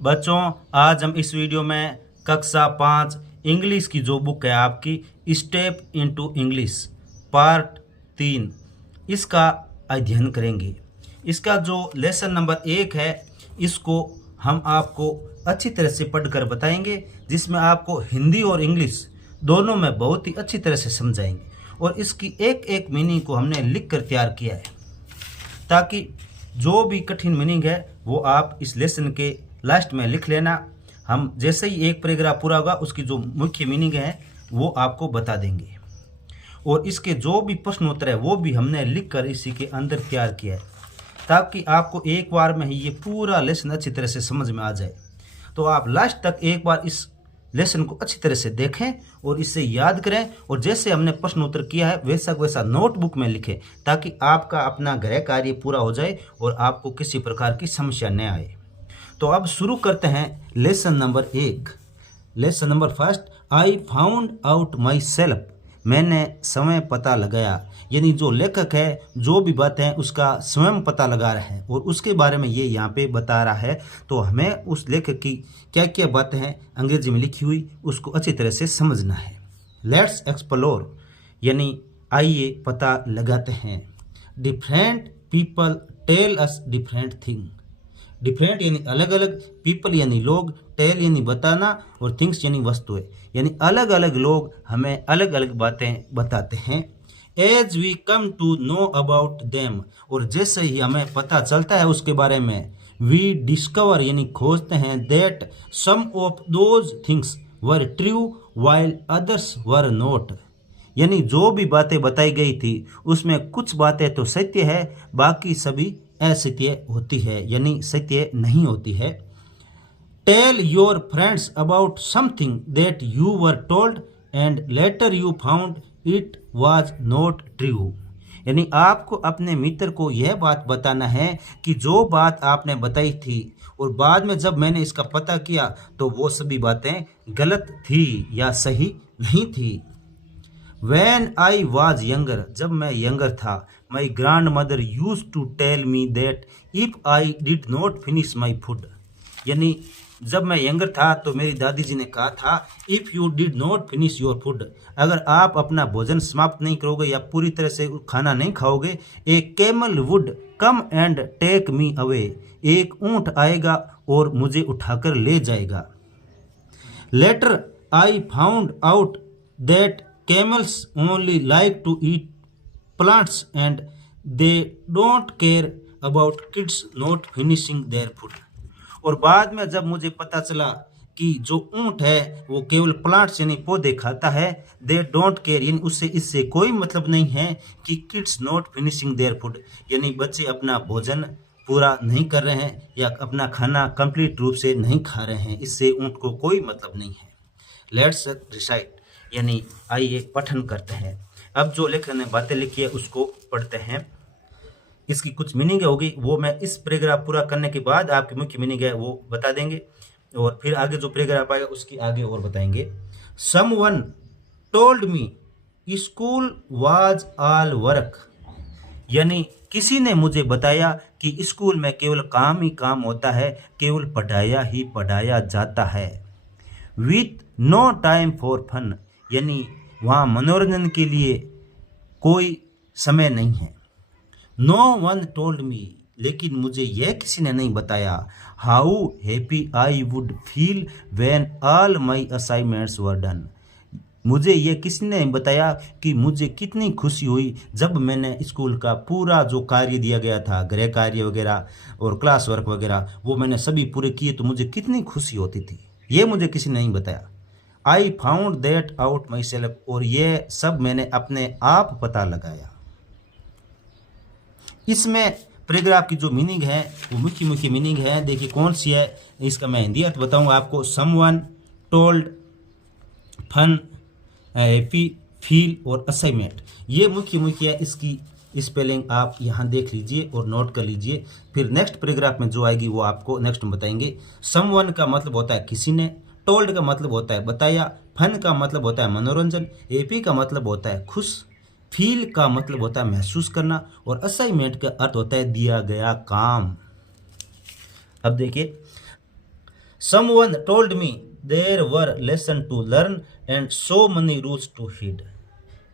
बच्चों, आज हम इस वीडियो में कक्षा 5 इंग्लिश की जो बुक है आपकी स्टेप इनटू इंग्लिश पार्ट 3 इसका अध्ययन करेंगे। इसका जो लेसन नंबर 1 है इसको हम आपको अच्छी तरह से पढ़कर बताएंगे, जिसमें आपको हिंदी और इंग्लिश दोनों में बहुत ही अच्छी तरह से समझाएंगे। और इसकी एक एक मीनिंग को हमने लिख कर तैयार किया है, ताकि जो भी कठिन मीनिंग है वो आप इस लेसन के लास्ट में लिख लेना। हम जैसे ही एक पैराग्राफ पूरा होगा उसकी जो मुख्य मीनिंग है वो आपको बता देंगे। और इसके जो भी प्रश्न उत्तर है वो भी हमने लिख कर इसी के अंदर तैयार किया है, ताकि आपको एक बार में ही ये पूरा लेसन अच्छी तरह से समझ में आ जाए। तो आप लास्ट तक एक बार इस लेसन को अच्छी तरह से देखें और इससे याद करें, और जैसे हमने प्रश्न उत्तर किया है वैसा वैसा नोटबुक में लिखें, ताकि आपका अपना गृह कार्य पूरा हो जाए और आपको किसी प्रकार की समस्या न आए। तो अब शुरू करते हैं lesson number 1। Lesson number first, I found out my self. मैंने स्वयं पता लगाया, यानी जो लेखक है जो भी बातें हैं उसका स्वयं पता लगा रहे हैं और उसके बारे में ये यहाँ पे बता रहा है। तो हमें उस लेखक की क्या क्या बातें हैं अंग्रेजी में लिखी हुई उसको अच्छी तरह से समझना है। लेट्स एक्सप्लोर, यानी आइए पता लगाते हैं। Different people tell us different thing. Different यानी अलग अलग, पीपल यानी लोग, टेल यानी बताना, और थिंग्स यानी वस्तुएं, यानी अलग अलग लोग हमें अलग अलग बातें बताते हैं। As we come to know about them, और जैसे ही हमें पता चलता है उसके बारे में, वी डिस्कवर यानी खोजते हैं, that some of those things were true while others were not. यानी जो भी बातें बताई गई थी उसमें कुछ बातें तो सत्य है, बाकी सभी असत्य होती है, यानी सत्य नहीं होती है। Tell your friends about something that you were told and later you found it was not true. यानी आपको अपने मित्र को यह बात बताना है कि जो बात आपने बताई थी और बाद में जब मैंने इसका पता किया तो वो सभी बातें गलत थी या सही नहीं थी। When I was younger, जब मैं यंगर था, my grandmother used to tell me that if I did not finish my food, यानी जब मैं यंगर था तो मेरी दादी जी ने कहा था, if you did not finish your food, अगर आप अपना भोजन समाप्त नहीं करोगे या पूरी तरह से खाना नहीं खाओगे, a camel would come and take me away, एक ऊँट आएगा और मुझे उठाकर ले जाएगा। Later I found out that camels only like to eat plants and they don't care about kids not finishing their food। और बाद में जब मुझे पता चला कि जो ऊँट है वो केवल प्लांट्स यानी पौधे खाता है, दे डोंट केयर यानी उससे इससे कोई मतलब नहीं है कि kids not finishing their food, यानी बच्चे अपना भोजन पूरा नहीं कर रहे हैं या अपना खाना कंप्लीट रूप से नहीं खा रहे हैं, इससे ऊँट को कोई मतलब नहीं है। लेट्स रिसाइट, यानी आइए पठन करते हैं। अब जो लेखक ने बातें लिखी है उसको पढ़ते हैं। इसकी कुछ मीनिंग होगी वो मैं इस पैराग्राफ पूरा करने के बाद आपकी मुख्य मीनिंग है वो बता देंगे, और फिर आगे जो पैराग्राफ आएगा उसकी आगे और बताएंगे। Someone told me school was all work, यानी किसी ने मुझे बताया कि स्कूल में केवल काम ही काम होता है, केवल पढ़ाया ही पढ़ाया जाता है। With no time for fun, यानी वहाँ मनोरंजन के लिए कोई समय नहीं है। नो वन टोल्ड मी, लेकिन मुझे यह किसी ने नहीं बताया, how happy I would feel when all my assignments were done. मुझे यह किसी ने नहीं बताया कि मुझे कितनी खुशी हुई जब मैंने स्कूल का पूरा जो कार्य दिया गया था, गृह कार्य वगैरह और क्लास वर्क वगैरह, वो मैंने सभी पूरे किए तो मुझे कितनी खुशी होती थी, ये मुझे किसी ने नहीं बताया। I found that out my self, और ये सब मैंने अपने आप पता लगाया। इसमें पैराग्राफ की जो मीनिंग है वो मुख्य मीनिंग है, देखिए कौन सी है, इसका मैं हिंदी अर्थ बताऊंगा आपको। Someone told, fun, happy, feel और असाइनमेंट, ये मुख्य है। इसकी स्पेलिंग आप यहाँ देख लीजिए और नोट कर लीजिए, फिर नेक्स्ट पैराग्राफ में जो आएगी वो आपको नेक्स्ट में बताएंगे। समवन का मतलब होता है किसी ने, टोल्ड का मतलब होता है बताया, फन का मतलब होता है मनोरंजन, हैप्पी का मतलब होता है खुश, फील का मतलब होता है महसूस करना, और असाइनमेंट का अर्थ होता है दिया गया काम। अब देखिए Someone told me there were lessons to learn and so many rules to heed.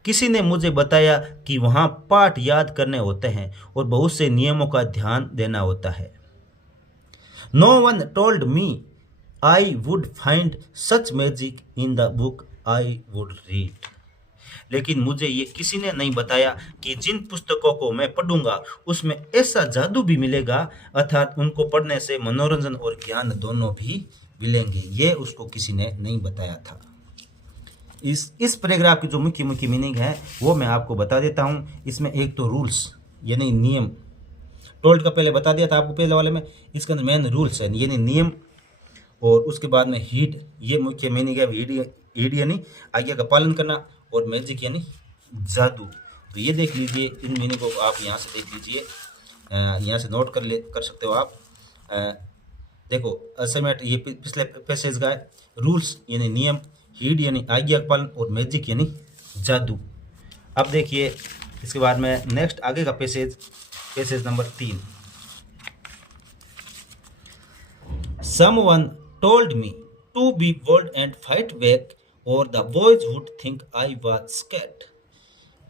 किसी ने मुझे बताया कि वहाँ पाठ याद करने होते हैं और बहुत से नियमों का ध्यान देना होता है. No one told me I would find such magic in the book I would read. लेकिन मुझे ये किसी ने नहीं बताया कि जिन पुस्तकों को मैं पढ़ूंगा उसमें ऐसा जादू भी मिलेगा, अर्थात उनको पढ़ने से मनोरंजन और ज्ञान दोनों भी मिलेंगे. ये उसको किसी ने नहीं बताया था. इस पैराग्राफ की जो मुख्य मुख्य मीनिंग है वो मैं आपको बता देता हूँ. इसमें एक तो रूल्स यानी नियम, टोल्ड का पहले बता दिया था आपको पहले वाले में. इसके अंदर मेन रूल्स है यानी नियम, और उसके बाद में हीड, ये मुख्य मीनिंग है. हीड यानी आज्ञा का पालन करना, और मैजिक यानी जादू. तो ये देख लीजिए, इन मीनिंग को आप यहाँ से देख लीजिए, यहाँ से नोट कर सकते हो आप. देखो असाइनमेंट ये पिछले पैसेज का है. रूल्स यानी नियम, हीड यानी आज्ञा का पालन, और मैजिक यानी जादू. अब देखिए इसके बाद में नेक्स्ट आगे का passage number 3. Someone told me to be bold and fight back or the boys would think I was scared.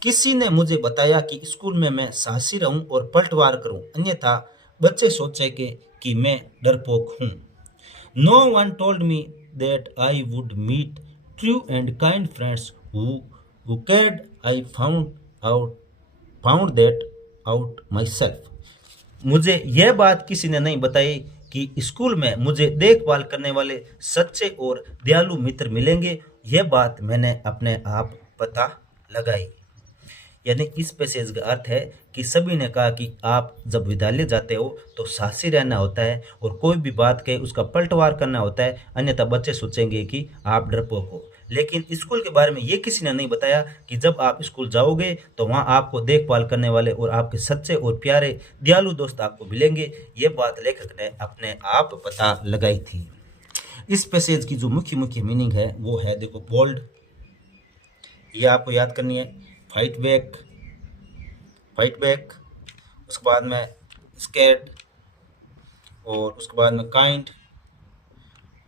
किसी ने मुझे बताया कि स्कूल में मैं साहसी रहूं और पलटवार करूं, अन्यथा बच्चे सोचेंगे कि मैं डरपोक हूं. No one told me that I would meet true and kind friends who cared. I found that out myself. मुझे यह बात किसी ने नहीं बताई कि स्कूल में मुझे देखभाल करने वाले सच्चे और दयालु मित्र मिलेंगे. यह बात मैंने अपने आप पता लगाई. यानी इस पैसेज का अर्थ है कि सभी ने कहा कि आप जब विद्यालय जाते हो तो साहसी रहना होता है और कोई भी बात कहे उसका पलटवार करना होता है, अन्यथा बच्चे सोचेंगे कि आप डरपोक हो. लेकिन स्कूल के बारे में ये किसी ने नहीं बताया कि जब आप स्कूल जाओगे तो वहाँ आपको देखभाल करने वाले और आपके सच्चे और प्यारे दयालु दोस्त आपको मिलेंगे. ये बात लेखक ने अपने आप पता लगाई थी. इस पैसेज की जो मुख्य मीनिंग है वो है, देखो बोल्ड, ये आपको याद करनी है. फाइट बैक, उसके बाद में स्कैर्ड, और उसके बाद में काइंड,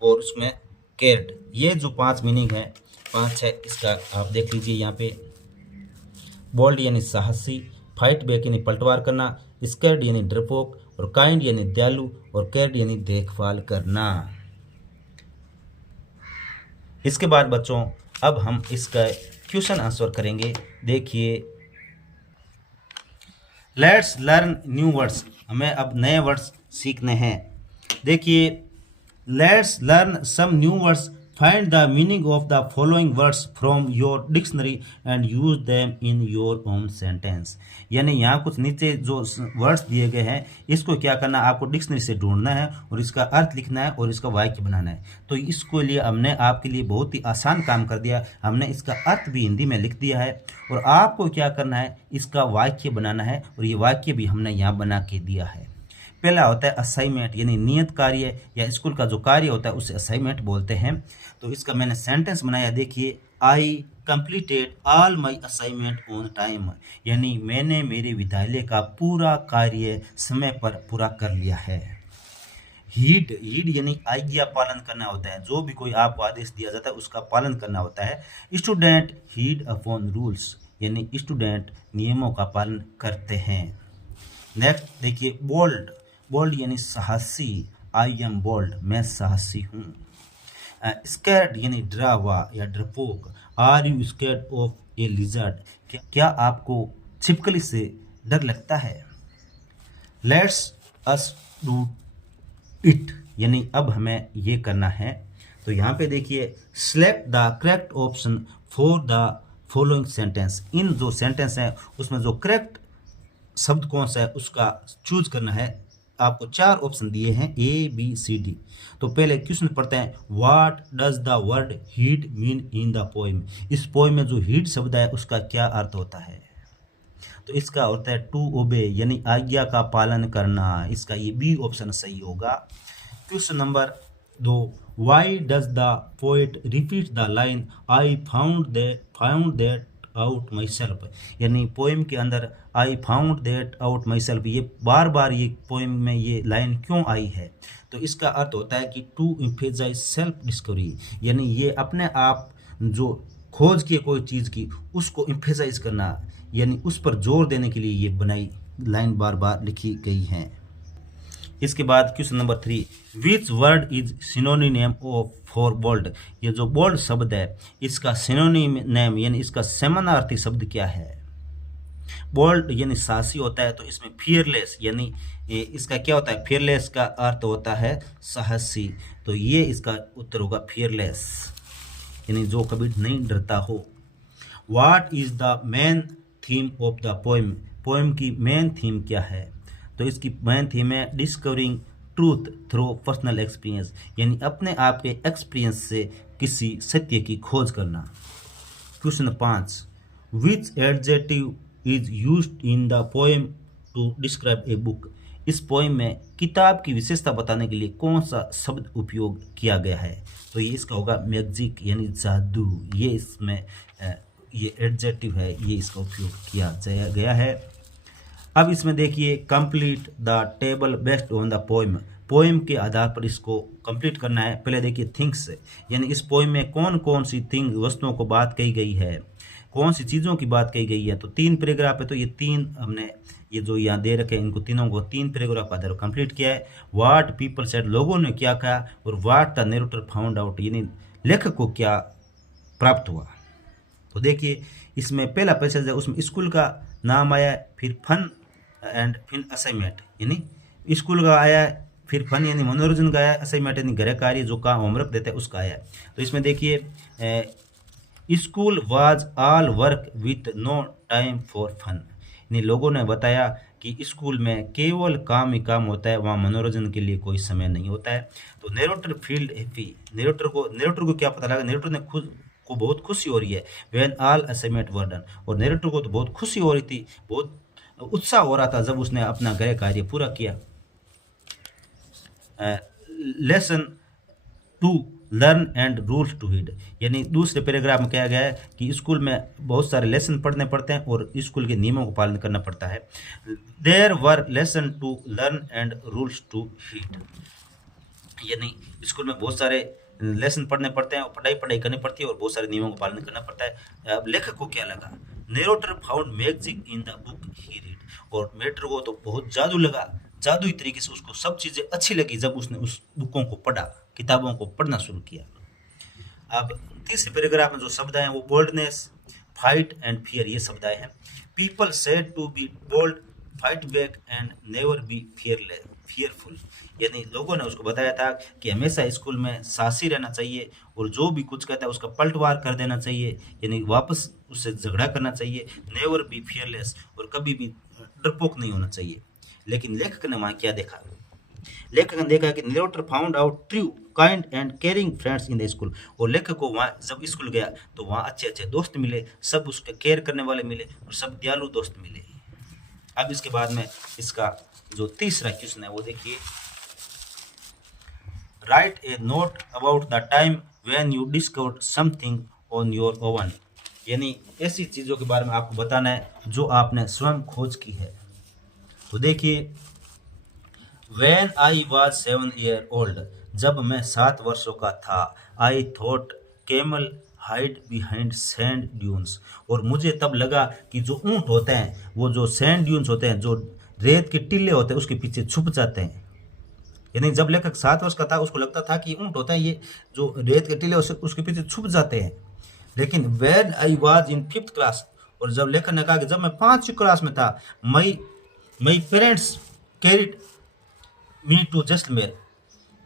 और उसमें केयर्ड. ये जो 5 मीनिंग है, 5 है, इसका आप देख लीजिए यहाँ पे. बोल्ड यानी साहसी, फाइट बैक यानी पलटवार करना, स्कैर्ड यानी डरपोक, और काइंड यानी दयालु, और केयर्ड यानी देखभाल करना. इसके बाद बच्चों अब हम इसका क्वेश्चन आंसर करेंगे. देखिए, लेट्स लर्न न्यू वर्ड्स. हमें अब नए वर्ड्स सीखने हैं. देखिए, let's learn some new words. Find the meaning of the following words from your dictionary and use them in your own sentence. यानी यहाँ कुछ नीचे जो वर्ड्स दिए गए हैं इसको क्या करना, आपको डिक्शनरी से ढूंढना है और इसका अर्थ लिखना है और इसका वाक्य बनाना है. तो इसको लिए हमने आपके लिए बहुत ही आसान काम कर दिया. हमने इसका अर्थ भी हिंदी में लिख दिया है और आपको क्या करना है, इसका वाक्य बनाना है, और ये वाक्य भी हमने यहाँ बना के दिया है. पहला होता है असाइनमेंट यानी नियत कार्य, या स्कूल का जो कार्य होता है उसे असाइनमेंट बोलते हैं. तो इसका मैंने सेंटेंस बनाया. देखिए, I completed all my assignment on time. यानी मैंने मेरे विद्यालय का पूरा कार्य समय पर पूरा कर लिया है. हीड यानी आज्ञा पालन करना होता है. जो भी कोई आपको आदेश दिया जाता है उसका पालन करना होता है. स्टूडेंट हीड अपॉन रूल्स यानी स्टूडेंट नियमों का पालन करते हैं. नेक्स्ट देखिए, बोल्ड यानी साहसी. आई एम बोल्ड, मैं साहसी हूँ. स्कैर्ड यानी डरा हुआ या डरपोक. Are you scared of a lizard, क्या आपको छिपकली से डर लगता है. लेट्स अस डू इट यानी अब हमें ये करना है. तो यहाँ पे देखिए, select the correct option for the following sentence. इन जो सेंटेंस है उसमें जो करेक्ट शब्द कौन सा है उसका चूज करना है. आपको 4 ऑप्शन दिए हैं, A, B, C, D. तो पहले क्वेश्चन पढ़ते हैं. What does the word heed mean in the poem. इस पोएम में जो हीड शब्द है उसका क्या अर्थ होता है. तो इसका होता है टू ओबे यानी आज्ञा का पालन करना. इसका ये बी ऑप्शन सही होगा. Question number 2, why does the poet repeat the line I found that out my self, यानी पोइम के अंदर I found that out my self, ये बार बार ये पोइम में ये लाइन क्यों आई है? तो इसका अर्थ होता है कि टू एम्फेसाइज सेल्फ डिस्कवरी, यानी ये अपने आप जो खोज की कोई चीज़ की उसको एम्फेसाइज करना, यानी उस पर जोर देने के लिए ये बनाई लाइन बार बार लिखी गई हैं। इसके बाद question number 3, which word is synonym of for bold, ये जो बोल्ड शब्द है इसका सिनोनिम यानी इसका समानार्थी शब्द क्या है? बोल्ड यानी साहसी होता है, तो इसमें फियरलेस यानी इसका क्या होता है? फियरलेस का अर्थ होता है साहसी, तो ये इसका उत्तर होगा फियरलेस, यानी जो कभी नहीं डरता हो। What is the main theme of the poem, poem की मेन थीम क्या है? तो इसकी मेन थीम है discovering truth through personal experience, यानी अपने आप के एक्सपीरियंस से किसी सत्य की खोज करना। Question 5, which adjective is used in the poem to describe a book, इस पोएम में किताब की विशेषता बताने के लिए कौन सा शब्द उपयोग किया गया है? तो ये इसका होगा मैजिक यानी जादू, ये इसमें ये एडजेक्टिव है, ये इसका उपयोग किया गया है। अब इसमें देखिए complete the table based on the poem, poem के आधार पर इसको कंप्लीट करना है। पहले देखिए थिंग्स, यानी इस पोएम में कौन कौन सी थिंग वस्तुओं को बात कही गई है, कौन सी चीज़ों की बात कही गई है? तो 3 पैराग्राफ है, तो ये 3 हमने ये जो यहाँ दे रखे हैं इनको तीनों को 3 पैराग्राफ आधार पर कंप्लीट किया है। व्हाट पीपल सेड, लोगों ने क्या कहा, और what the narrator found out, यानी लेखक को क्या प्राप्त हुआ। तो देखिए इसमें पहला पैसेज है, उसमें स्कूल का नाम आया, फिर फन एंड फिर असाइनमेंट, यानी स्कूल का आया, फिर फन यानी मनोरंजन का आया, असाइनमेंट यानी घर कार्य जो काम होमवर्क देते हैं उसका आया। तो इसमें देखिए school was all work with no time for fun, यानी लोगों ने बताया कि स्कूल में केवल काम ही काम होता है, वहाँ मनोरंजन के लिए कोई समय नहीं होता है। तो नरेटर फील्ड हैप्पी, नरेटर को क्या पता लगा, नरेटर ने खुद को बहुत खुशी हो रही है। When all assignment were done, और नरेटर को तो बहुत खुशी हो रही थी, बहुत उत्साह हो रहा था जब उसने अपना गृह कार्य पूरा किया। Lesson 2 learn and rules to heed, यानी दूसरे पैराग्राफ में कहा गया है कि स्कूल में बहुत सारे लेसन पढ़ने पड़ते हैं और स्कूल के नियमों को पालन करना पड़ता है। There were lesson to learn and rules to heed, यानी स्कूल में बहुत सारे लेसन पढ़ने पड़ते हैं और पढ़ाई करनी पड़ती है और बहुत सारे नियमों का पालन करना पड़ता है। अब लेखक को क्या लगा, narrator found magic in the book he read, और मेटर को तो बहुत जादू लगा, जादुई तरीके से उसको सब चीज़ें अच्छी लगी जब उसने उस बुकों को पढ़ा, किताबों को पढ़ना शुरू किया। अब तीसरे पैराग्राफ में जो शब्द आए हैं वो बोल्डनेस, फाइट एंड फियर, ये शब्द आए हैं। People said to be bold, fight back and never be fearful, यानी लोगों ने उसको बताया था कि हमेशा स्कूल में साहसी रहना चाहिए और जो भी कुछ कहता है उसका पलटवार कर देना चाहिए, यानी वापस उससे झगड़ा करना चाहिए। नेवर बी फियरलेस, और कभी भी डरपोक नहीं होना चाहिए। लेकिन लेखक ने वहाँ क्या देखा, लेखक ने देखा कि narrator found out true kind and caring friends in the school, और लेखक को वहाँ जब स्कूल गया तो वहाँ अच्छे अच्छे दोस्त मिले, सब उसके केयर करने वाले मिले और सब दयालु दोस्त मिले। अब इसके बाद में इसका जो तीसरा क्वेश्चन है वो देखिए, right A note about the time when you discovered something on your oven, यानी ऐसी चीज़ों के बारे में आपको बताना है जो आपने स्वयं खोज की है। तो देखिए, when I was 7 years old, जब मैं 7 वर्षों का था, I thought camel hide behind sand dunes, और मुझे तब लगा कि जो ऊंट होते हैं वो जो सैंड ड्यून्स होते हैं, जो रेत के टिल्ले होते हैं उसके पीछे छुप जाते हैं। यानी जब लेखक 7 वर्ष का था उसको लगता था कि ऊंट होता है ये जो रेत के टिल्ले उसके पीछे छुप जाते हैं। लेकिन when I was in 5th class, और जब लेखक ने कहा कि जब मैं 5वीं क्लास में था, my parents carried me to Jaisalmer,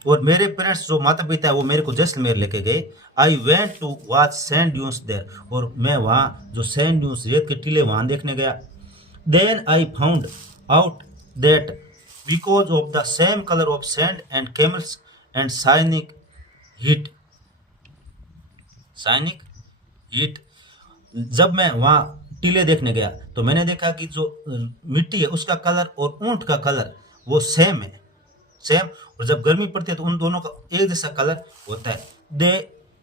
और मेरे पेरेंट्स जो माता पिता है वो मेरे को जैसलमेर लेके गए। I went to watch sand dunes there, और मैं वहाँ जो सैंड ड्यून्स रेत के टीले वहाँ देखने गया। Then I found out that because of the same colour of sand and camels and shining heat, जब मैं वहाँ टीले देखने गया तो मैंने देखा कि जो मिट्टी है उसका कलर और ऊंट का कलर वो सेम है, सेम, और जब गर्मी पड़ती है तो उन दोनों का एक जैसा कलर होता है। दे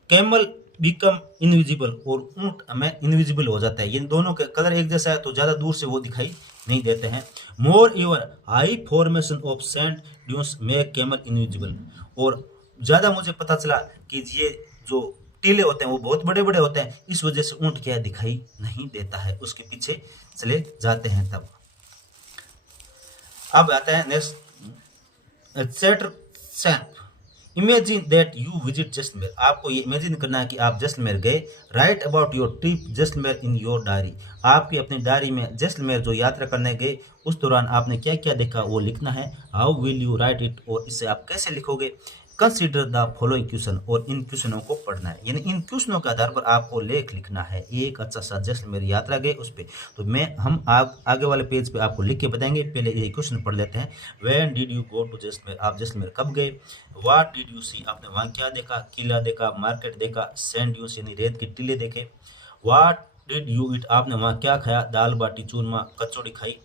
कैमल बिकम इनविजिबल, और ऊंट हमें इनविजिबल हो जाता है। ये दोनों के कलर एक जैसा है तो ज़्यादा दूर से वो दिखाई नहीं देते हैं। Moreover high formation of sand dunes make camel invisible, और ज़्यादा मुझे पता चला कि ये जो टीले होते हैं वो बहुत बड़े बड़े होते हैं, इस वजह से ऊंट क्या दिखाई नहीं देता है, उसके पीछे चले जाते हैं। तब अब आता है next chatter सैंप। Imagine that you visit Jaisalmer, आपको ये इमेजिन करना है कि आप जैसलमेर गए। Right about your trip Jaisalmer in your diary, आपकी अपनी डायरी में जैसलमेर जो यात्रा करने गए उस दौरान आपने क्या क्या देखा वो लिखना है। How will you right it, और इसे आप कैसे लिखोगे। कंसिडर द फॉलोइंग क्वेश्चन, और इन क्वेश्चनों को पढ़ना है, यानी इन क्वेश्चनों के आधार पर आपको लेख लिखना है एक अच्छा सा जैसलमेर यात्रा गए उस पर। तो हम आगे वाले पेज पे आपको लिख के बताएंगे, पहले ये क्वेश्चन पढ़ लेते हैं। When did you go to Jaisalmer, आप जैसलमेर कब गए। व्हाट डिड यू सी, आपने वहाँ क्या देखा। किला देखा, मार्केट देखा, सैंड ड्यून्स यानी रेत के टीले देखे। व्हाट डिड यू ईट, आपने वहाँ क्या खाया। दाल बाटी चूरमा, कचौड़ी खाई।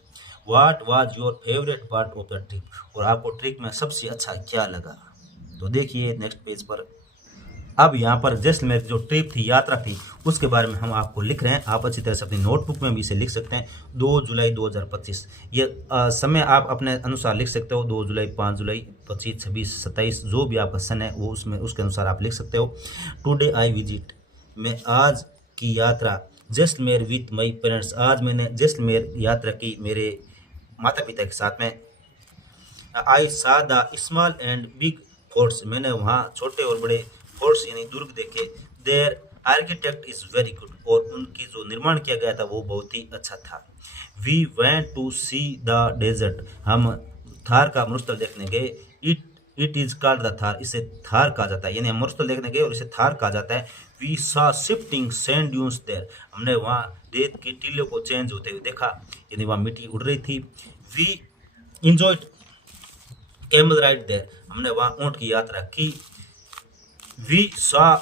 What was your favourite part of the trip, और आपको ट्रिप में सबसे अच्छा क्या लगा। तो देखिए नेक्स्ट पेज पर, अब यहाँ पर जैसलमेर जो ट्रिप थी, यात्रा थी, उसके बारे में हम आपको लिख रहे हैं। आप अच्छी तरह से अपनी नोटबुक में भी इसे लिख सकते हैं। 2 जुलाई 2025, ये समय आप अपने अनुसार लिख सकते हो। 2 जुलाई, 5 जुलाई, 25, 26, 27, जो भी आपका सन है वो उसमें उसके अनुसार आप लिख सकते हो। टुडे आई विजिट, मैं आज की यात्रा जैसलमेर विथ माई पेरेंट्स, आज मैंने जैसलमेर यात्रा की मेरे माता पिता के साथ में। I saw the small and big forts, मैंने वहाँ छोटे और बड़े फोर्ट्स यानी दुर्ग देखे। There architect is very good, और उनकी जो निर्माण किया गया था वो बहुत ही अच्छा था। We went to see the desert, हम थार का मरुस्थल देखने गए। It is called the Thar, इसे थार कहा जाता है, यानी हम मरुस्थल देखने गए और इसे थार कहा जाता है। We saw shifting sand dunes there, हमने वहाँ रेत के टीलों को चेंज होते हुए देखा, यानी वहाँ मिट्टी उड़ रही थी। We enjoyed camel ride there, हमने वहाँ ऊँट की यात्रा की। We saw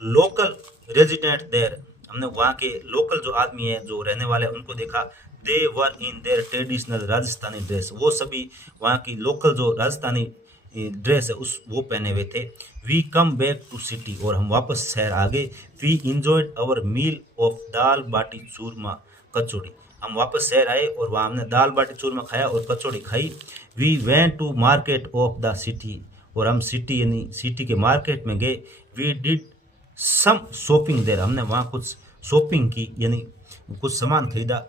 local resident there, हमने वहाँ के लोकल जो आदमी है जो रहने वाले हैं उनको देखा। They were in their traditional Rajasthani dress, वो सभी वहाँ की लोकल जो राजस्थानी ड्रेस है उस वो पहने हुए थे। We come back to city, और हम वापस शहर आ गए। We enjoyed our meal of dal bati churma kachori, हम वापस शहर आए और वहाँ हमने दाल बाटी चूरमा खाया और कचौड़ी खाई। We went to market of the city, और हम सिटी यानी सिटी के मार्केट में गए। We did some shopping there, हमने वहाँ कुछ शॉपिंग की यानी कुछ सामान खरीदा।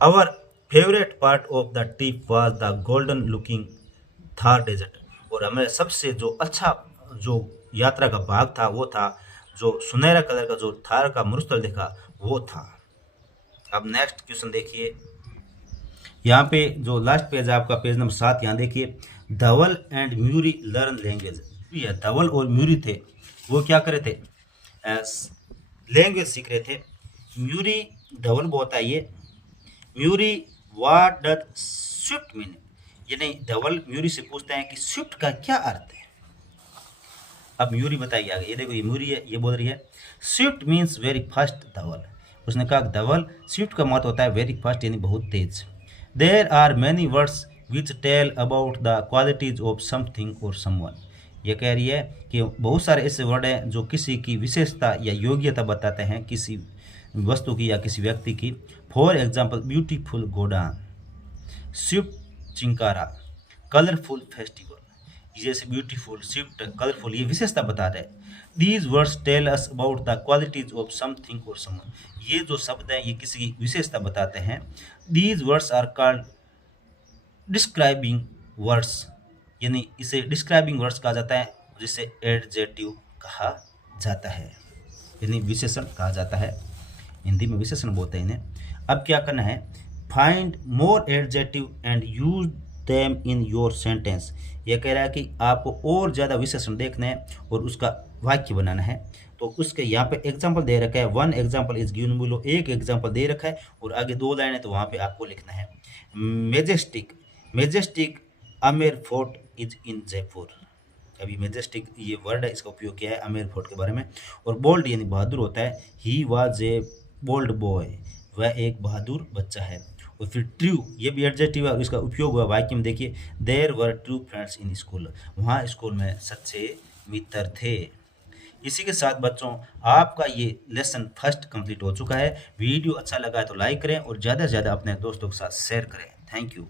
Our favourite part of the trip was the golden looking Thar desert, और हमें सबसे जो अच्छा जो यात्रा का भाग था वो था जो सुनहरा कलर का जो थार का मरुस्थल देखा वो था। अब नेक्स्ट क्वेश्चन देखिए, यहाँ पे जो लास्ट पेज है आपका पेज नंबर 7, यहाँ देखिए। धवल एंड म्यूरी लर्न लैंग्वेज, ये धवल और म्यूरी थे वो क्या करे थे, लैंग्वेज सीख रहे थे। म्यूरी धवल बोलता है ये। म्यूरी व्हाट डज स्विफ्ट मीन, यानी धवल म्यूरी से पूछते हैं कि स्विफ्ट का क्या अर्थ है। अब म्यूरी बताइए आगे, ये देखो ये म्यूरी है, ये बोल रही है स्विफ्ट मीन्स वेरी फास्ट धवल। उसने कहा धवल स्विफ्ट का मतलब होता है वेरी फास्ट यानी बहुत तेज। There are many words which tell about the qualities of something और समवन, ये कह रही है कि बहुत सारे ऐसे वर्ड हैं जो किसी की विशेषता या योग्यता बताते हैं, किसी वस्तु की या किसी व्यक्ति की। For example beautiful garden, swift chinkara, colourful festival, जैसे ब्यूटीफुल, स्विफ्ट, कलरफुल ये विशेषता बताते हैं। These words tell us about the qualities of something और समवन, ये जो शब्द हैं ये किसी की विशेषता बताते हैं। These words are called describing words, यानी इसे डिस्क्राइबिंग वर्ड्स कहा जाता है, जिसे एडजेक्टिव कहा जाता है, यानी विशेषण कहा जाता है। हिंदी में विशेषण बोलते हैं इन्हें। अब क्या करना है, find more adjective and use them in your sentence, यह कह रहा है कि आपको और ज़्यादा विशेषण देखना है और उसका वाक्य बनाना है। तो उसके यहाँ पे एग्जाम्पल दे रखा है, 1 एग्जाम्पल इज गिवन बिलो, एक एग्जाम्पल दे रखा है और आगे 2 लाइन है तो वहाँ पे आपको लिखना है। Majestic, Majestic Amer fort is in Jaipur, अभी मेजेस्टिक ये वर्ड है इसका उपयोग किया है आमेर फोर्ट के बारे में। और बोल्ड यानी बहादुर होता है, he was a bold boy, वह एक बहादुर बच्चा है। और फिर ट्रू ये भी एडजेक्टिव है और इसका उपयोग हुआ वाक्य में, देखिए there were true friends in school, वहाँ स्कूल में सच्चे मित्र थे। इसी के साथ बच्चों आपका ये लेसन फर्स्ट कंप्लीट हो चुका है। वीडियो अच्छा लगा है तो लाइक करें और ज़्यादा से ज़्यादा अपने दोस्तों के साथ शेयर करें। Thank you.